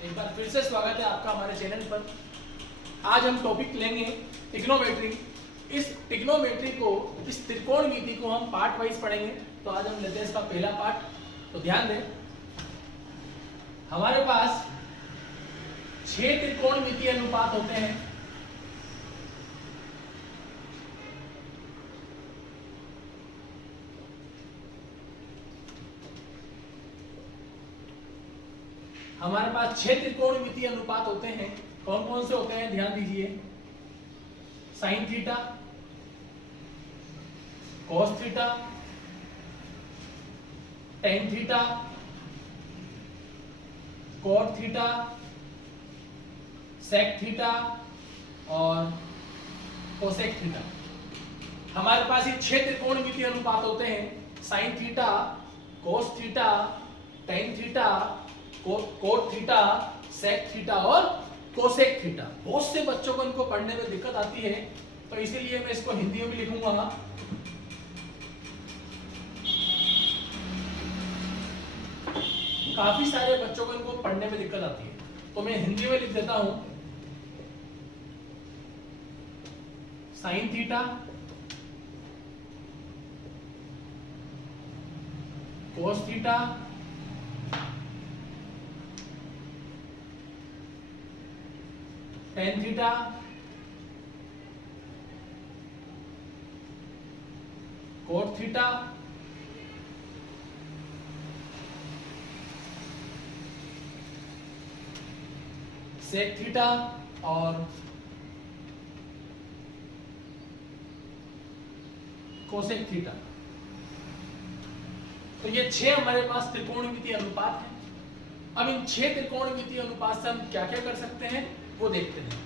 एक बार फिर से स्वागत है आपका हमारे चैनल पर। आज हम टॉपिक लेंगे ट्रिग्नोमेट्री। इस ट्रिग्नोमेट्री को, इस त्रिकोणमिति को हम पार्ट वाइज पढ़ेंगे। तो आज हम लेते हैं इसका पहला पार्ट। तो ध्यान दें, हमारे पास 6 त्रिकोणमितीय अनुपात होते हैं। हमारे पास 6 त्रिकोणमितीय अनुपात होते हैं। कौन कौन से होते हैं ध्यान दीजिए। Sine theta, cos theta, tan theta, cot theta, sec theta और कोसेक थीटा। हमारे पास ये 6 त्रिकोणमितीय अनुपात होते हैं। Sine theta, cos theta, tan theta, cot theta, sec theta और कोसेक थीटा। बहुत से बच्चों को इनको पढ़ने में दिक्कत आती है, तो इसीलिए मैं इसको हिंदी में भी लिखूंगा। काफी सारे बच्चों को इनको पढ़ने में दिक्कत आती है, तो मैं हिंदी में लिख देता हूं। Sine theta, cos theta, tan theta, cot theta, sec theta और कोसेक थीटा। तो ये 6 हमारे पास त्रिकोणमितीय अनुपात हैं। अब इन 6 त्रिकोणमितीय अनुपात से हम क्या क्या कर सकते हैं वो देखते हैं।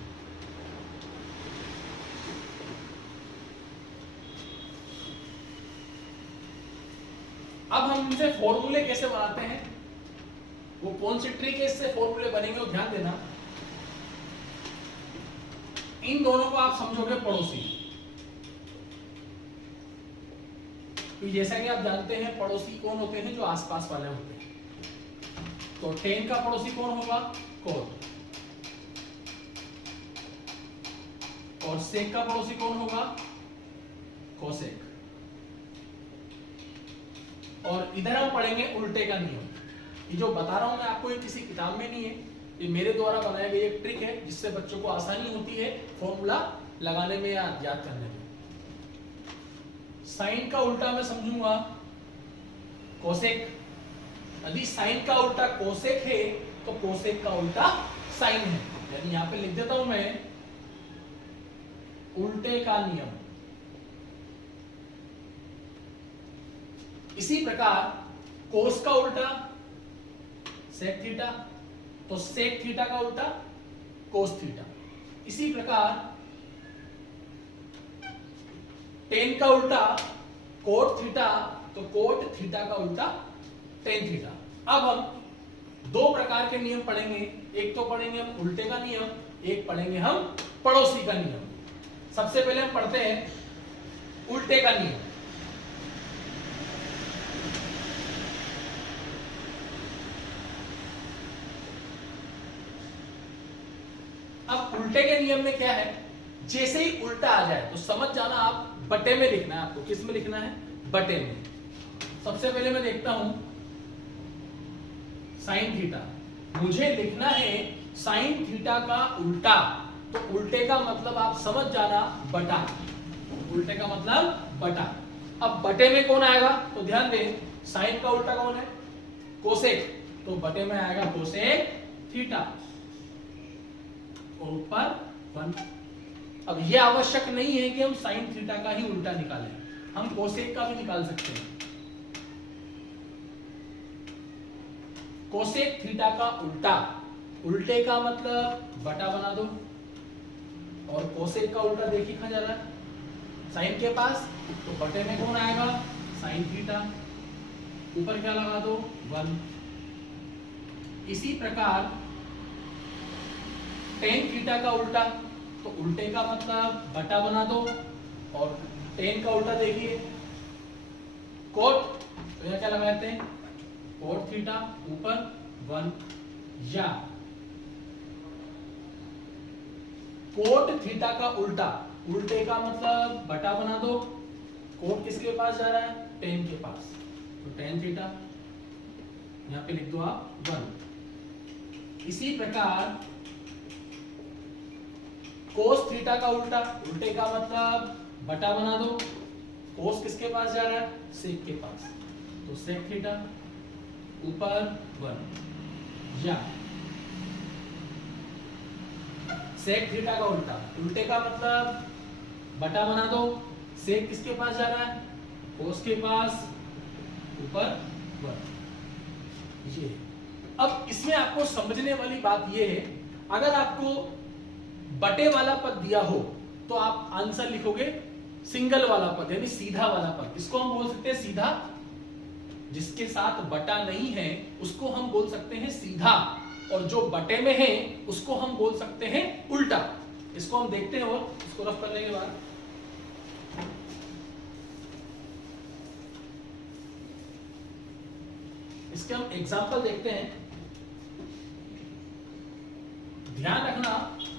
अब हम इनसे फॉर्मूले कैसे बनाते हैं, वो कौन सी ट्रिक है इससे फॉर्मूले बनेंगे, वो ध्यान देना। इन दोनों को आप समझोगे पड़ोसी। तो जैसा कि आप जानते हैं पड़ोसी कौन होते हैं, जो आसपास वाले होते हैं। तो टेन का पड़ोसी कौन होगा, कोट। और सेक का पड़ोसी कौन होगा, कोसेक। और इधर हम पढ़ेंगे उल्टे का नियम। ये जो बता रहा हूं मैं आपको, ये किसी किताब में नहीं है, ये मेरे द्वारा बनाई गई एक ट्रिक है, जिससे बच्चों को आसानी होती है फॉर्मूला लगाने में या याद करने में। साइन का उल्टा मैं समझूंगा कोसेक। यदि साइन का उल्टा कोसेक है तो कोसेक का उल्टा साइन है। यानी यहां पे लिख देता हूं मैं उल्टे का नियम। इसी प्रकार कोस का उल्टा सेक थीटा, तो सेक थीटा का उल्टा कोस थीटा। इसी प्रकार टेन का उल्टा कोट थीटा, तो कोट थीटा का उल्टा टेन थीटा। अब हम 2 प्रकार के नियम पढ़ेंगे। एक तो पढ़ेंगे हम उल्टे का नियम, एक पढ़ेंगे हम पड़ोसी का नियम। सबसे पहले हम पढ़ते हैं उल्टे का नियम। अब उल्टे के नियम में क्या है, जैसे ही उल्टा आ जाए तो समझ जाना, आप बटे में लिखना है। आपको किस में लिखना है, बटे में। सबसे पहले मैं देखता हूं साइन थीटा। मुझे लिखना है साइन थीटा का उल्टा, तो उल्टे का मतलब आप समझ जाना, बटा। उल्टे का मतलब बटा। अब बटे में कौन आएगा, तो ध्यान दें, साइन का उल्टा कौन है, कोसेक, तो बटे में आएगा कोसेक थीटा और ऊपर 1। अब यह आवश्यक नहीं है कि हम साइन थीटा का ही उल्टा निकालें, हम कोसेक का भी निकाल सकते हैं। कोसेक थीटा का उल्टा, उल्टे का मतलब बटा बना दो, और कोसेक का उल्टा देखिए कहां जा रहा है, साइन के पास, तो बटे में कौन आएगा, साइन थीटा, ऊपर क्या लगा दो, 1। इसी प्रकार टेन थीटा का उल्टा, तो उल्टे का मतलब बटा बना दो, और टेन का उल्टा देखिए कोट, तो यहां क्या लगाते हैं, कोट थीटा ऊपर 1, या कोट थीटा का उल्टा, उल्टे का मतलब बटा बना दो, कोट किसके पास जा रहा है, टेन के पास, तो टेन थीटा यहां पे लिख दो आप 1। इसी प्रकार कोस थीटा का उल्टा, उल्टे का मतलब बटा बना दो, कोस किसके पास जा रहा है, सेक के पास, तो सेक थीटा ऊपर 1। या सेक थीटा का उल्टा, उल्टे का मतलब बटा बना दो, सेक किसके पास जा रहा है, कोस के पास, ऊपर 1। ये अब इसमें आपको समझने वाली बात ये है, अगर आपको बटे वाला पद दिया हो तो आप आंसर लिखोगे सिंगल वाला पद, यानी सीधा वाला पद। इसको हम बोल सकते हैं सीधा, जिसके साथ बटा नहीं है उसको हम बोल सकते हैं सीधा, और जो बटे में है उसको हम बोल सकते हैं उल्टा। इसको हम देखते हैं और इसको रफ करने के बाद इसके हम एग्जाम्पल देखते हैं। ध्यान रखना,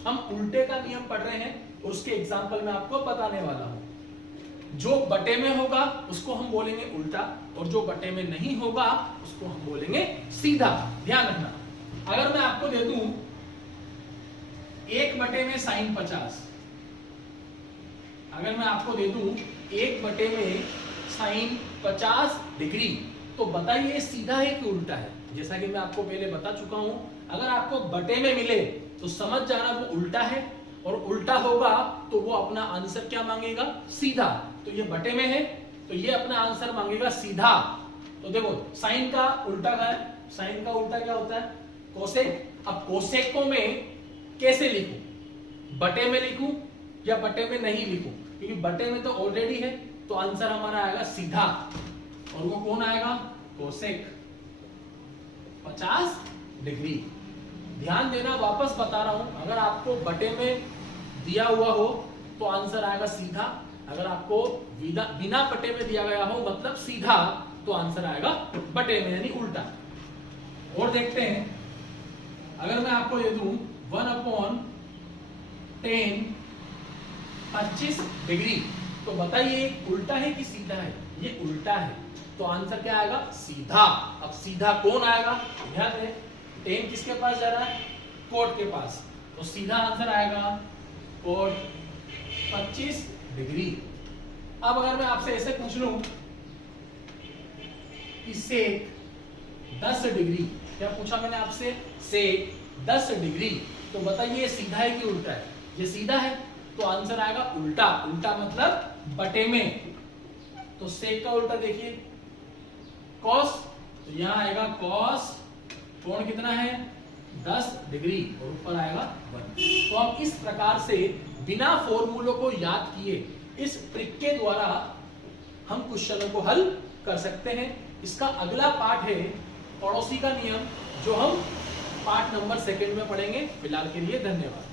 हम उल्टे का नियम पढ़ रहे हैं, उसके एग्जाम्पल में आपको बताने वाला हूं। जो बटे में होगा उसको हम बोलेंगे उल्टा, और जो बटे में नहीं होगा उसको हम बोलेंगे सीधा। ध्यान रखना, अगर मैं आपको दे दूं 1 बटे में साइन 50, अगर मैं आपको दे दूं 1 बटे में साइन 50 डिग्री, तो बताइए सीधा है कि उल्टा है। जैसा कि मैं आपको पहले बता चुका हूं, अगर आपको बटे में मिले तो समझ जाना वो उल्टा है, और उल्टा होगा तो वो अपना आंसर क्या मांगेगा, सीधा। तो ये बटे में है तो ये अपना आंसर मांगेगा सीधा। तो देखो साइन का उल्टा क्या है, साइन का उल्टा क्या होता है, कोसेक। अब कोसेक को मैं कैसे लिखूं, बटे में लिखूं या बटे में नहीं लिखूं, क्योंकि बटे में तो ऑलरेडी है, तो आंसर हमारा आएगा सीधा, और वो कौन आएगा, कोसेक 50 डिग्री। ध्यान देना, वापस बता रहा हूं, अगर आपको बटे में दिया हुआ हो तो आंसर आएगा सीधा, अगर आपको बिना बटे में दिया गया हो मतलब सीधा, तो आंसर आएगा बटे में यानी उल्टा। और देखते हैं, अगर मैं आपको दे दूं 1/10 25 डिग्री, तो बताइए उल्टा है कि सीधा है, ये उल्टा है, तो आंसर क्या आएगा, सीधा। अब सीधा कौन आएगा, ध्यान दें, 10 किसके पास जा रहा है, कोट के पास, तो सीधा आंसर आएगा कोट 25 डिग्री। अब अगर मैं आपसे ऐसे पूछ लूं कि सेक 10 डिग्री, क्या पूछा मैंने आपसे, सेक 10 डिग्री, तो बताइए सीधा है कि उल्टा है, ये सीधा है, तो आंसर आएगा उल्टा। उल्टा मतलब बटे में, तो सेक का उल्टा देखिए कॉस, तो यहां आएगा कॉस, कोण कितना है 10 डिग्री, और ऊपर आएगा 1। तो हम इस प्रकार से बिना फॉर्मूलों को याद किए इस ट्रिक के द्वारा हम क्वेश्चनों को हल कर सकते हैं। इसका अगला पार्ट है पड़ोसी का नियम, जो हम पार्ट नंबर 2 में पढ़ेंगे। फिलहाल के लिए धन्यवाद।